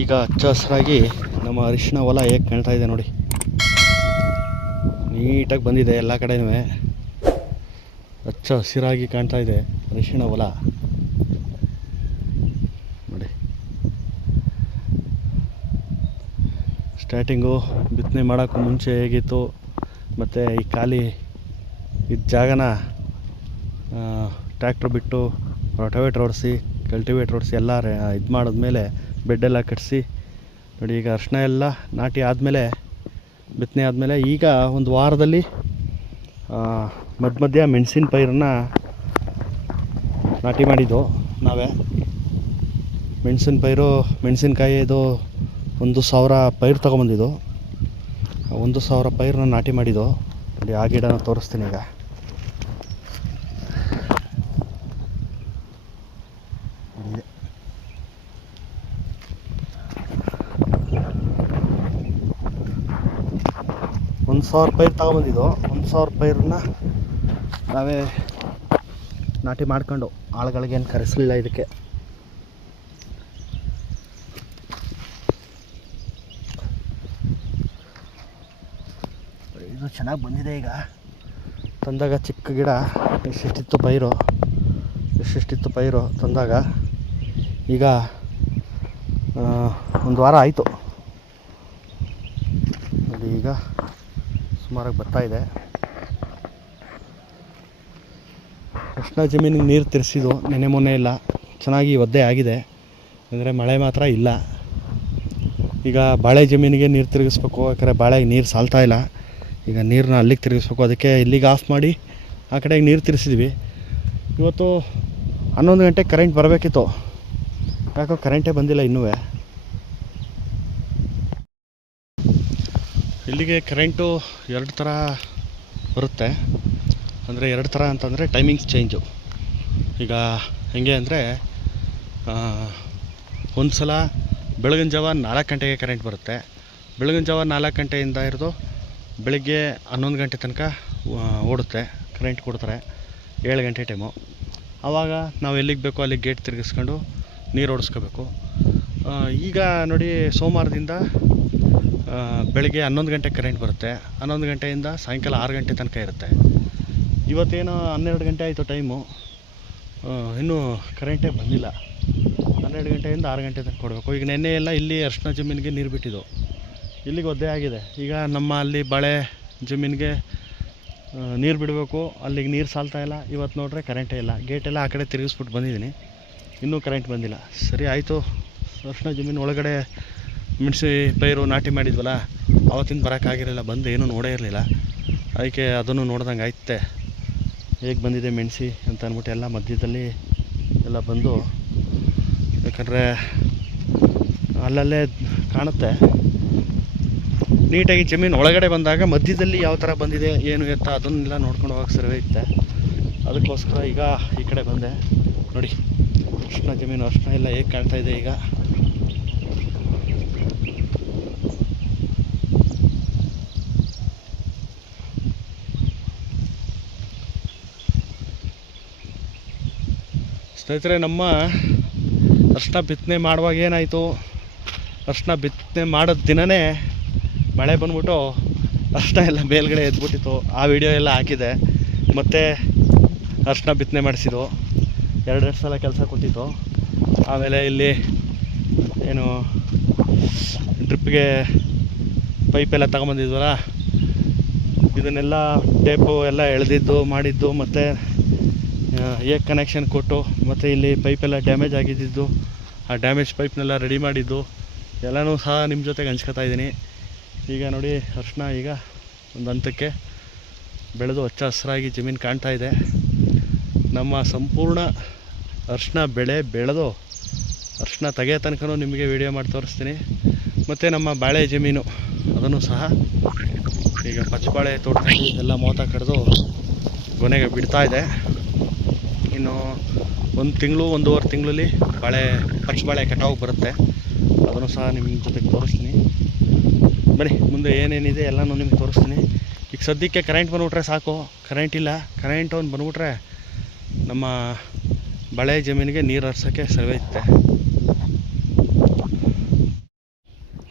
ಈಗ ಹಚ್ಚ ಹಸಿರಾಗಿ ನಮ್ಮ ಅರಿಶಿಣ ಹೊಲ ಹೇಗೆ ಕಾಣ್ತಾ ಇದೆ ನೋಡಿ. ನೀಟಾಗಿ ಬಂದಿದೆ ಎಲ್ಲ ಕಡೆನೂ ಹಚ್ಚ ಹಸಿರಾಗಿ ಕಾಣ್ತಾ ಇದೆ ಅರಿಶಿಣ ಹೊಲ ನೋಡಿ. ಸ್ಟಾರ್ಟಿಂಗು ಬಿತ್ತನೆ ಮಾಡೋಕ್ಕೂ ಮುಂಚೆ ಹೇಗಿತ್ತು ಮತ್ತು ಈ ಖಾಲಿ ಇದ್ದ ಜಾಗನ ಟ್ರ್ಯಾಕ್ಟ್ರ್ ಬಿಟ್ಟು ರೋಟೋವೇಟ್ರ್ ಓಡಿಸಿ ಕಲ್ಟಿವೇಟ್ರ್ ಓಡಿಸಿ ಎಲ್ಲ ಇದು ಮಾಡಿದ್ಮೇಲೆ ಬೆಡ್ಡೆಲ್ಲ ಕಟ್ಟಿಸಿ ನೋಡಿ. ಈಗ ಅರಿಶಿಣ ಎಲ್ಲ ನಾಟಿ ಆದಮೇಲೆ ಬಿತ್ತನೆ ಆದಮೇಲೆ ಈಗ ಒಂದು ವಾರದಲ್ಲಿ ಮಧ್ಯ ಮೆಣಸಿನ ಪೈರನ್ನ ನಾಟಿ ಮಾಡಿದ್ದು ನಾವೇ. ಮೆಣಸಿನ್ಕಾಯಿ ಇದು 1,000 ಪೈರು ತೊಗೊಂಬಂದಿದ್ದು. 1,000 ಪೈರನ್ನ ನಾಟಿ ಮಾಡಿದ್ದು ನೋಡಿ. ಆ ಗಿಡನ ತೋರಿಸ್ತೀನಿ ಈಗ. ಒಂದು 1,000 ಪೈರು ತಗೊಂಬಂದಿದ್ದು. 1,000 ಪೈರನ್ನ ನಾವೇ ನಾಟಿ ಮಾಡ್ಕೊಂಡು ಆಳುಗಳಿಗೇನು ಕರೆಸಲಿಲ್ಲ ಇದಕ್ಕೆ. ಇದು ಚೆನ್ನಾಗಿ ಬಂದಿದೆ. ಈಗ ತಂದಾಗ ಚಿಕ್ಕ ಗಿಡ ಎಷ್ಟೆಷ್ಟಿತ್ತು ಪೈರು ತಂದಾಗ. ಈಗ ಒಂದು ವಾರ ಆಯಿತು ನೋಡಿ. ಈಗ ಸುಮಾರಾಗಿ ಬರ್ತಾ ಇದೆ. ಅರಿಶಿಣ ಜಮೀನಿಗೆ ನೀರು ತಿರ್ಸಿದ್ದು ನೆನೆ ಮೊನ್ನೆ ಇಲ್ಲ, ಚೆನ್ನಾಗಿ ಒದ್ದೆ ಆಗಿದೆ. ಅಂದರೆ ಮಳೆ ಮಾತ್ರ ಇಲ್ಲ. ಈಗ ಬಾಳೆ ಜಮೀನಿಗೆ ನೀರು ತಿರುಗಿಸ್ಬೇಕು, ಯಾಕಂದರೆ ಬಾಳೆಗೆ ನೀರು ಸಾಲ್ತಾ ಇಲ್ಲ. ಈಗ ನೀರನ್ನ ಅಲ್ಲಿಗೆ ತಿರುಗಿಸ್ಬೇಕು. ಅದಕ್ಕೆ ಇಲ್ಲಿಗೆ ಆಫ್ ಮಾಡಿ ಆ ಕಡೆಗೆ ನೀರು ತಿರ್ಸಿದ್ವಿ. ಇವತ್ತು 11 ಗಂಟೆಗೆ ಕರೆಂಟ್ ಬರಬೇಕಿತ್ತು, ಯಾಕೋ ಕರೆಂಟೇ ಬಂದಿಲ್ಲ ಇನ್ನೂ. ಇಲ್ಲಿಗೆ ಕರೆಂಟು 2 ಥರ ಬರುತ್ತೆ. ಅಂದರೆ 2 ಥರ ಅಂತಂದರೆ ಟೈಮಿಂಗ್ಸ್ ಚೇಂಜು. ಈಗ ಹೆಂಗೆ ಅಂದರೆ ಒಂದು ಸಲ ಬೆಳಗಿನ ಜಾವ 4 ಗಂಟೆಗೆ ಕರೆಂಟ್ ಬರುತ್ತೆ. ಬೆಳಗಿನ ಜಾವ 4 ಗಂಟೆಯಿಂದ ಹಿಡಿದು ಬೆಳಗ್ಗೆ 11 ಗಂಟೆ ತನಕ ಓಡುತ್ತೆ. ಕರೆಂಟ್ ಕೊಡ್ತಾರೆ 7 ಗಂಟೆ ಟೈಮು. ಆವಾಗ ನಾವು ಎಲ್ಲಿಗೆ ಬೇಕೋ ಅಲ್ಲಿಗೆ ಗೇಟ್ ತಿರುಗಿಸ್ಕೊಂಡು ನೀರು ಓಡಿಸ್ಕೋಬೇಕು. ಈಗ ನೋಡಿ, ಸೋಮವಾರದಿಂದ ಬೆಳಗ್ಗೆ 11 ಗಂಟೆಗೆ ಕರೆಂಟ್ ಬರುತ್ತೆ. 11 ಗಂಟೆಯಿಂದ ಸಾಯಂಕಾಲ 6 ಗಂಟೆ ತನಕ ಇರುತ್ತೆ. ಇವತ್ತೇನೋ 12 ಗಂಟೆ ಆಯಿತು ಟೈಮು, ಇನ್ನೂ ಕರೆಂಟೇ ಬಂದಿಲ್ಲ. 12 ಗಂಟೆಯಿಂದ 6 ಗಂಟೆ ತನಕ ಕೊಡಬೇಕು. ಈಗ ನೆನ್ನೆ ಎಲ್ಲ ಇಲ್ಲಿ ಅರಿಶಿಣ ಜಮೀನಿಗೆ ನೀರು ಬಿಟ್ಟಿದ್ದು, ಇಲ್ಲಿಗೆ ಒದ್ದೆ ಆಗಿದೆ. ಈಗ ನಮ್ಮ ಅಲ್ಲಿ ಬಾಳೆ ಜಮೀನಿಗೆ ನೀರು ಬಿಡಬೇಕು, ಅಲ್ಲಿಗೆ ನೀರು ಸಾಲ್ತಾ ಇಲ್ಲ. ಇವತ್ತು ನೋಡ್ರೆ ಕರೆಂಟೇ ಇಲ್ಲ. ಗೇಟೆಲ್ಲ ಆ ಕಡೆ ತಿರುಗಿಸ್ಬಿಟ್ಟು ಬಂದಿದ್ದೀನಿ, ಇನ್ನೂ ಕರೆಂಟ್ ಬಂದಿಲ್ಲ. ಸರಿ ಆಯಿತು. ಅರಿಶಿಣ ಜಮೀನು ಒಳಗಡೆ ಮೆಣಸಿ ಪೈರು ನಾಟಿ ಮಾಡಿದ್ವಲ್ಲ, ಆವತ್ತಿಂದ ಬರೋಕ್ಕಾಗಿರಲಿಲ್ಲ, ಬಂದು ಏನೂ ನೋಡೇ ಇರಲಿಲ್ಲ. ಅದಕ್ಕೆ ಅದನ್ನು ನೋಡ್ದಂಗೆ ಆಯ್ತೆ ಹೇಗೆ ಬಂದಿದೆ ಮೆಣಸಿ ಅಂತ ಅಂದ್ಬಿಟ್ಟು ಎಲ್ಲ ಮಧ್ಯದಲ್ಲಿ ಎಲ್ಲ ಬಂದು. ಯಾಕಂದರೆ ಅಲ್ಲಲ್ಲೇ ಕಾಣುತ್ತೆ ನೀಟಾಗಿ. ಜಮೀನು ಒಳಗಡೆ ಬಂದಾಗ ಮಧ್ಯದಲ್ಲಿ ಯಾವ ಥರ ಬಂದಿದೆ ಏನು ಎತ್ತ ಅದನ್ನೆಲ್ಲ ನೋಡ್ಕೊಂಡು ಹೋಗಕ್ಕೆ ಸರ್ವೆ ಇತ್ತೆ. ಅದಕ್ಕೋಸ್ಕರ ಈಗ ಈ ಕಡೆ ಬಂದೆ ನೋಡಿ. ಅರಿಶಿಣ ಜಮೀನು ಅರಿಶಿಣ ಎಲ್ಲ ಹೇಗೆ ಕಾಣ್ತಾ ಇದೆ ಈಗ. ಸ್ನೇಹಿತರೆ, ನಮ್ಮ ಅರಿಶಿಣ ಬಿತ್ತನೆ ಮಾಡುವಾಗ ಏನಾಯಿತು, ಅರಿಶಿಣ ಬಿತ್ತನೆ ಮಾಡೋದು ದಿನವೇ ಮಳೆ ಬಂದ್ಬಿಟ್ಟು ಅರಿಶಿಣ ಎಲ್ಲ ಮೇಲ್ಗಡೆ ಎದ್ಬಿಟ್ಟಿತ್ತು. ಆ ವಿಡಿಯೋ ಎಲ್ಲ ಹಾಕಿದೆ. ಮತ್ತು ಅರಿಶಿಣ ಬಿತ್ತನೆ ಮಾಡಿಸಿದ್ದು 2 ಸಲ ಕೆಲಸ ಕೊಟ್ಟಿತ್ತು. ಆಮೇಲೆ ಇಲ್ಲಿ ಏನು ಡ್ರಿಪ್ಗೆ ಪೈಪೆಲ್ಲ ತಗೊಂಬಂದಿದ್ವಲ್ಲ, ಇದನ್ನೆಲ್ಲ ಟೇಪು ಎಲ್ಲ ಎಳೆದಿದ್ದು ಮಾಡಿದ್ದು, ಮತ್ತು ಹೇಗೆ ಕನೆಕ್ಷನ್ ಕೊಟ್ಟು, ಮತ್ತು ಇಲ್ಲಿ ಪೈಪೆಲ್ಲ ಡ್ಯಾಮೇಜ್ ಆಗಿದ್ದು, ಆ ಡ್ಯಾಮೇಜ್ ಪೈಪ್ನೆಲ್ಲ ರೆಡಿ ಮಾಡಿದ್ದು ಎಲ್ಲನೂ ಸಹ ನಿಮ್ಮ ಜೊತೆಗೆ ಹಂಚ್ಕೊತಾ ಇದ್ದೀನಿ. ಈಗ ನೋಡಿ, ಅರಿಶಿಣ ಈಗ ಒಂದು ಹಂತಕ್ಕೆ ಬೆಳೆದು ಹಚ್ಚ ಹಸಿರಾಗಿ ಜಮೀನು ಕಾಣ್ತಾ ಇದೆ. ನಮ್ಮ ಸಂಪೂರ್ಣ ಅರಿಶಿಣ ಬೆಳೆದು ಅರಿಶಿಣ ತೆಗೆಯೋ ತನಕ ನಿಮಗೆ ವಿಡಿಯೋ ಮಾಡಿ ತೋರಿಸ್ತೀನಿ. ಮತ್ತು ನಮ್ಮ ಬಾಳೆ ಜಮೀನು ಅದನ್ನು ಸಹ ಈಗ ಪಚ್ಚಬಾಳೆ ತೋಟದಲ್ಲಿ ಎಲ್ಲ ಮೋತ ಕಡಿದು ಗೊನೆಗೆ ಬಿಡ್ತಾ ಇದೆ. ಇನ್ನು 1 ತಿಂಗಳು 1.5 ತಿಂಗಳಲ್ಲಿ ಪಚ್ಚಬಾಳೆ ಕಟಾವು ಬರುತ್ತೆ. ಅದನ್ನು ಸಹ ನಿಮ್ಮ ಜೊತೆಗೆ ತೋರಿಸ್ತೀನಿ. ಬನ್ನಿ, ಮುಂದೆ ಏನೇನಿದೆ ಎಲ್ಲನೂ ನಿಮ್ಗೆ ತೋರಿಸ್ತೀನಿ. ಈಗ ಸದ್ಯಕ್ಕೆ ಕರೆಂಟ್ ಬಂದುಬಿಟ್ರೆ ಸಾಕು. ಕರೆಂಟ್ ಇಲ್ಲ. ಕರೆಂಟ್ ಒಂದು ಬಂದುಬಿಟ್ರೆ ನಮ್ಮ ಬಾಳೆ ಜಮೀನಿಗೆ ನೀರು ಹರಿಸೋಕ್ಕೆ ಸರ್ವೆ ಇತ್ತೆ.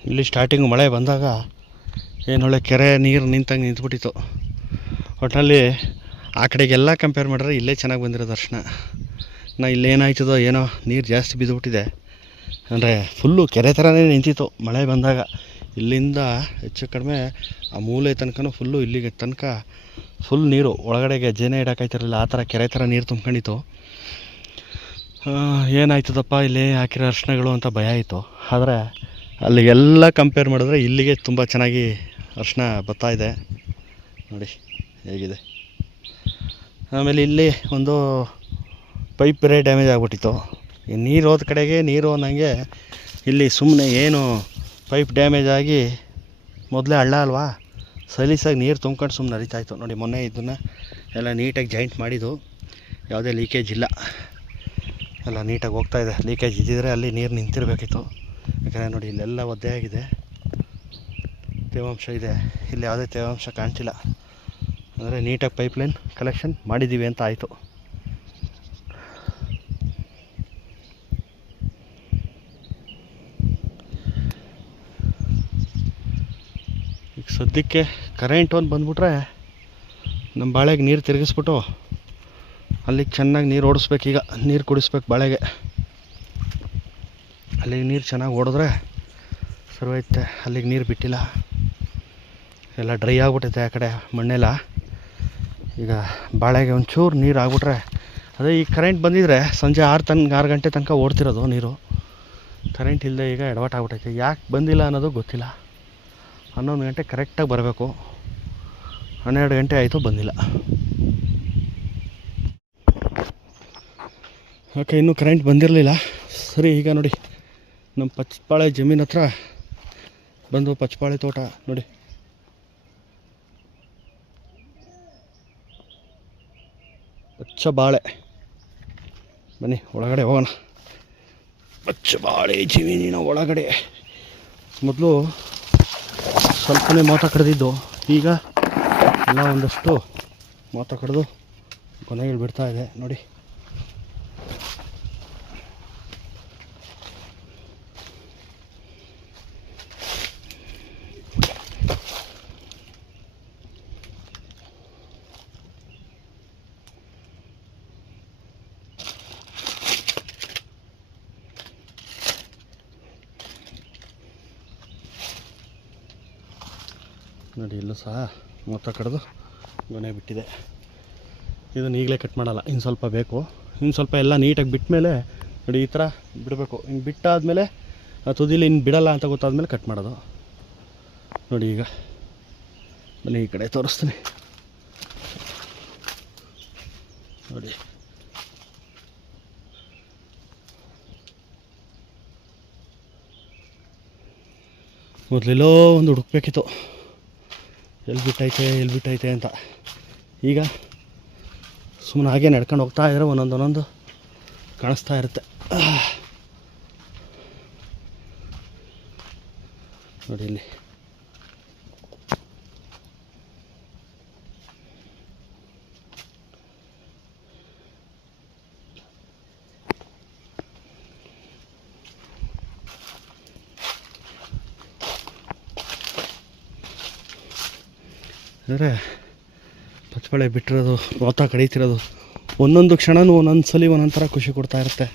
ಇಲ್ಲಿ ಸ್ಟಾರ್ಟಿಂಗು ಮಳೆ ಬಂದಾಗ ಏನೊಳ್ಳೆ ಕೆರೆ ನೀರು ನಿಂತಂಗೆ ನಿಂತ್ಬಿಟ್ಟಿತ್ತು. ಒಟ್ಟಿನಲ್ಲಿ ಆ ಕಡೆಗೆಲ್ಲ ಕಂಪೇರ್ ಮಾಡಿದ್ರೆ ಇಲ್ಲೇ ಚೆನ್ನಾಗಿ ಬಂದಿರೋದು ದರ್ಶನ. ಇಲ್ಲೇನಾಯ್ತದೋ ಏನೋ ನೀರು ಜಾಸ್ತಿ ಬಿದ್ದುಬಿಟ್ಟಿದೆ. ಅಂದರೆ ಫುಲ್ಲು ಕೆರೆ ಥರನೇ ನಿಂತಿತ್ತು ಮಳೆ ಬಂದಾಗ. ಇಲ್ಲಿಂದ ಹೆಚ್ಚು ಕಡಿಮೆ ಆ ಮೂಲೆ ತನಕನೂ ಫುಲ್ಲು ಇಲ್ಲಿಗೆ ತನಕ ಫುಲ್ ನೀರು, ಒಳಗಡೆಗೆ ಹೆಜ್ಜೆನೇ ಇಡೋಕ್ಕಾಯ್ತಿರಲಿಲ್ಲ, ಆ ಥರ ಕೆರೆ ಥರ ನೀರು ತುಂಬ್ಕೊಂಡಿತ್ತು. ಏನಾಯ್ತದಪ್ಪ ಇಲ್ಲಿ ಹಾಕಿರೋ ಅರ್ಶಿಣಗಳು ಅಂತ ಭಯ ಆಯಿತು. ಆದರೆ ಅಲ್ಲಿಗೆಲ್ಲ ಕಂಪೇರ್ ಮಾಡಿದ್ರೆ ಇಲ್ಲಿಗೆ ತುಂಬ ಚೆನ್ನಾಗಿ ಅರ್ಶಿಣ ಬರ್ತಾಯಿದೆ ನೋಡಿ ಹೇಗಿದೆ. ಆಮೇಲೆ ಇಲ್ಲಿ ಒಂದು ಪೈಪ್ ಬೇರೆ ಡ್ಯಾಮೇಜ್ ಆಗಿಬಿಟ್ಟಿತ್ತು. ಈ ನೀರು ಹೋದ ಕಡೆಗೆ ನೀರು ಅನ್ನಂಗೆ ಇಲ್ಲಿ ಸುಮ್ಮನೆ ಏನು ಪೈಪ್ ಡ್ಯಾಮೇಜ್ ಆಗಿ ಮೊದಲೇ ಹಳ್ಳ ಅಲ್ವಾ, ಸಲೀಸಾಗಿ ನೀರು ತುಂಬ್ಕೊಂಡು ಸುಮ್ಮನೆ ಹರಿತಾಯಿತ್ತು ನೋಡಿ. ಮೊನ್ನೆ ಇದನ್ನು ಎಲ್ಲ ನೀಟಾಗಿ ಜಾಯಿಂಟ್ ಮಾಡಿದ್ದು, ಯಾವುದೇ ಲೀಕೇಜ್ ಇಲ್ಲ, ಎಲ್ಲ ನೀಟಾಗಿ ಹೋಗ್ತಾಯಿದೆ. ಲೀಕೇಜ್ ಇದ್ದಿದ್ರೆ ಅಲ್ಲಿ ನೀರು ನಿಂತಿರಬೇಕಿತ್ತು. ಯಾಕಂದರೆ ನೋಡಿ ಇಲ್ಲೆಲ್ಲ ಒದ್ದೆ ಆಗಿದೆ, ತೇವಾಂಶ ಇದೆ. ಇಲ್ಲಿ ಯಾವುದೇ ತೇವಾಂಶ ಕಾಣ್ತಿಲ್ಲ. ಅಂದರೆ ನೀಟಾಗಿ ಪೈಪ್ಲೈನ್ ಕಲೆಕ್ಷನ್ ಮಾಡಿದ್ದೀವಿ ಅಂತ ಆಯಿತು. ಈಗ ಸದ್ಯಕ್ಕೆ ಕರೆಂಟ್ ಒಂದು ಬಂದ್ಬಿಟ್ರೆ ನಮ್ಮ ಬಾಳೆಗೆ ನೀರು ತಿರುಗಿಸ್ಬಿಟ್ಟು ಅಲ್ಲಿಗೆ ಚೆನ್ನಾಗಿ ನೀರು ಓಡಿಸ್ಬೇಕೀಗ. ನೀರು ಕುಡಿಸ್ಬೇಕು ಬಾಳೆಗೆ. ಅಲ್ಲಿಗೆ ನೀರು ಚೆನ್ನಾಗಿ ಓಡಿದ್ರೆ ಸರ್ವೈತೆ. ಅಲ್ಲಿಗೆ ನೀರು ಬಿಟ್ಟಿಲ್ಲ, ಎಲ್ಲ ಡ್ರೈ ಆಗಿಬಿಟ್ಟೈತೆ ಆ ಕಡೆ ಮಣ್ಣೆಲ್ಲ. ಈಗ ಬಾಳೆಗೆ ಒಂಚೂರು ನೀರು ಆಗ್ಬಿಟ್ರೆ, ಅದೇ ಈ ಕರೆಂಟ್ ಬಂದಿದ್ರೆ ಸಂಜೆ 6 ಗಂಟೆ ತನಕ ಓಡ್ತಿರೋದು ನೀರು. ಕರೆಂಟ್ ಇಲ್ಲದೆ ಈಗ ಎಡವಟ್ಟಾಗ್ಬಿಟ್ಟೈತೆ. ಯಾಕೆ ಬಂದಿಲ್ಲ ಅನ್ನೋದು ಗೊತ್ತಿಲ್ಲ. 11 ಗಂಟೆ ಕರೆಕ್ಟಾಗಿ ಬರಬೇಕು, 12 ಗಂಟೆ ಆಯಿತು ಬಂದಿಲ್ಲ. ಓಕೆ, ಇನ್ನೂ ಕರೆಂಟ್ ಬಂದಿರಲಿಲ್ಲ. ಸರಿ, ಈಗ ನೋಡಿ ನಮ್ಮ ಪಚ್ಚಬಾಳೆ ಜಮೀನು ಹತ್ರ ಬಂದು ಪಚ್ಚಬಾಳೆ ತೋಟ ನೋಡಿ. ಪಚ್ಚಬಾಳೆ, ಬನ್ನಿ ಒಳಗಡೆ ಹೋಗೋಣ. ಪಚ್ಚಬಾಳೆ ಜಮೀನಿನ ಒಳಗಡೆ ಮೊದಲು ಸ್ವಲ್ಪನೇ ಮೋತ ಕಡ್ದಿದ್ದು, ಈಗ ಎಲ್ಲ ಒಂದಷ್ಟು ಮೋತ ಕಡ್ದು ಕೊನೆಗಳು ಬಿಡ್ತಾ ಇದೆ ನೋಡಿ. ನೋಡಿ ಇಲ್ಲೂ ಸಹ ಮೊತ್ತ ಕಡ್ದು ಗೊನೆ ಬಿಟ್ಟಿದೆ. ಇದನ್ನು ಈಗಲೇ ಕಟ್ ಮಾಡಲ್ಲ, ಇನ್ನು ಸ್ವಲ್ಪ ಬೇಕು. ಇನ್ನು ಸ್ವಲ್ಪ ಎಲ್ಲ ನೀಟಾಗಿ ಬಿಟ್ಟ ಮೇಲೆ ನೋಡಿ ಈ ಥರ ಬಿಡಬೇಕು. ಹಿಂಗೆ ಬಿಟ್ಟಾದಮೇಲೆ ತುದಿಲಿ ಇನ್ನು ಬಿಡಲ್ಲ ಅಂತ ಗೊತ್ತಾದ್ಮೇಲೆ ಕಟ್ ಮಾಡೋದು ನೋಡಿ. ಈಗ ಬನ್ನಿ ಈ ಕಡೆ ತೋರಿಸ್ತೀನಿ ನೋಡಿ. ಮೊದಲೆಲ್ಲೋ ಒಂದು ಹುಡುಕ್ಬೇಕಿತ್ತು, ಎಲ್ಲಿ ಬಿಟ್ಟೈತೆ ಅಂತ. ಈಗ ಸುಮ್ಮನೆ ಹಾಗೆ ನಡ್ಕೊಂಡು ಹೋಗ್ತಾ ಇದ್ರೆ ಒಂದೊಂದು ಕಾಣಿಸ್ತಾ ಇರುತ್ತೆ ನೋಡಿ. ಇಲ್ಲಿ ಅಂದರೆ ಪಚ್ಚಬಾಳೆ ಬಿಟ್ಟಿರೋದು, ಮೋತ ಕಡೀತಿರೋದು ಒಂದೊಂದು ಕ್ಷಣವೂ ಒಂದೊಂದು ಸಲ ಒಂದೊಂದು ಥರ ಖುಷಿ ಕೊಡ್ತಾ ಇರುತ್ತೆ.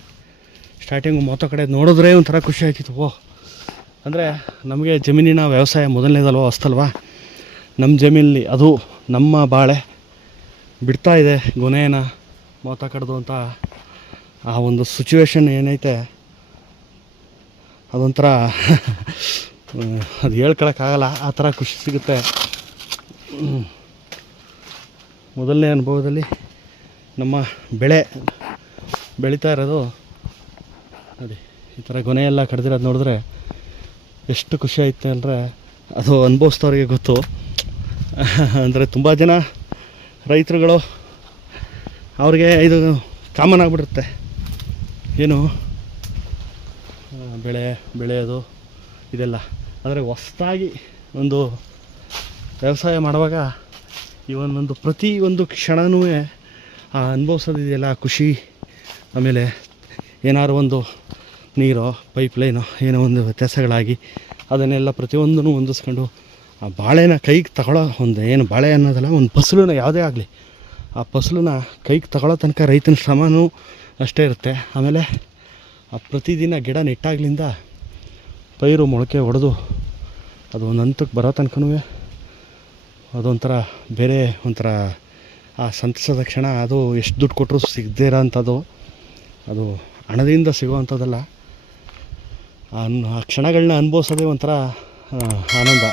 ಸ್ಟಾರ್ಟಿಂಗು ಮೋತ ಕಡೆ ನೋಡಿದ್ರೆ ಒಂಥರ ಖುಷಿ ಆಯ್ತಿತ್ತು. ಅಂದರೆ ನಮಗೆ ಜಮೀನಿನ ವ್ಯವಸಾಯ ಮೊದಲನೇದಲ್ವ, ಹೊಸ್ತಲ್ವ. ನಮ್ಮ ಜಮೀನಲ್ಲಿ ಅದು ನಮ್ಮ ಬಾಳೆ ಬಿಡ್ತಾ ಇದೆ ಗೊನೆನ ಮೋತ ಕಡ್ದು ಅಂತ ಆ ಒಂದು ಸಿಚುವೇಶನ್ ಏನೈತೆ ಅದೊಂಥರ ಅದು ಹೇಳ್ಕೊಳಕ್ಕಾಗಲ್ಲ, ಆ ಥರ ಖುಷಿ ಸಿಗುತ್ತೆ. ಮೊದಲನೇ ಅನುಭವದಲ್ಲಿ ನಮ್ಮ ಬೆಳೆ ಬೆಳೀತಾ ಇರೋದು ನೋಡಿ. ಈ ಥರ ಗೊನೆಯೆಲ್ಲ ಕಡ್ದಿರೋದು ನೋಡಿದ್ರೆ ಎಷ್ಟು ಖುಷಿ ಆಯ್ತು ಅಂದರೆ ಅದು ಅನುಭವಿಸ್ತವ್ರಿಗೆ ಗೊತ್ತು. ಅಂದರೆ ತುಂಬ ಜನ ರೈತರುಗಳು ಅವ್ರಿಗೆ ಇದು ಕಾಮನ್ ಆಗಿಬಿಡುತ್ತೆ, ಏನು ಬೆಳೆಯೋದು ಇದೆಲ್ಲ. ಆದರೆ ಹೊಸ್ದಾಗಿ ಒಂದು ವ್ಯವಸಾಯ ಮಾಡುವಾಗ ಈ ಒಂದೊಂದು ಪ್ರತಿ ಒಂದು ಕ್ಷಣವೂ ಅನುಭವಿಸೋದಿದೆಯಲ್ಲ ಖುಷಿ. ಆಮೇಲೆ ಏನಾದ್ರು ಒಂದು ನೀರು ಪೈಪ್ಲೈನು ಏನೋ ಒಂದು ವ್ಯತ್ಯಾಸಗಳಾಗಿ ಅದನ್ನೆಲ್ಲ ಪ್ರತಿಯೊಂದನ್ನು ಹೊಂದಿಸ್ಕೊಂಡು ಆ ಬಾಳೆನ ಕೈಗೆ ತಗೊಳ್ಳೋ ಒಂದು ಏನು ಬಾಳೆ ಅನ್ನೋದಲ್ಲ, ಒಂದು ಫಸಲನ್ನ ಯಾವುದೇ ಆಗಲಿ ಆ ಫಸಲನ್ನ ಕೈಗೆ ತಗೊಳ್ಳೋ ತನಕ ರೈತನ ಶ್ರಮನೂ ಅಷ್ಟೇ ಇರುತ್ತೆ. ಆಮೇಲೆ ಆ ಪ್ರತಿದಿನ ಗಿಡ ನೆಟ್ಟಾಗ್ಲಿಂದ ಪೈರು ಮೊಳಕೆ ಹೊಡೆದು ಅದು ಒಂದು ಹಂತಕ್ಕೆ ಬರೋ ತನಕನೂ ಅದೊಂಥರ ಬೇರೆ ಒಂಥರ ಆ ಸಂತಸದ ಕ್ಷಣ. ಅದು ಎಷ್ಟು ದುಡ್ಡು ಕೊಟ್ಟರು ಸಿಗದೇ ಇರೋ ಅಂಥದ್ದು, ಅದು ಹಣದಿಂದ ಸಿಗೋವಂಥದ್ದಲ್ಲ. ಆ ಕ್ಷಣಗಳನ್ನ ಅನುಭವಿಸೋದೇ ಒಂಥರ ಆನಂದ.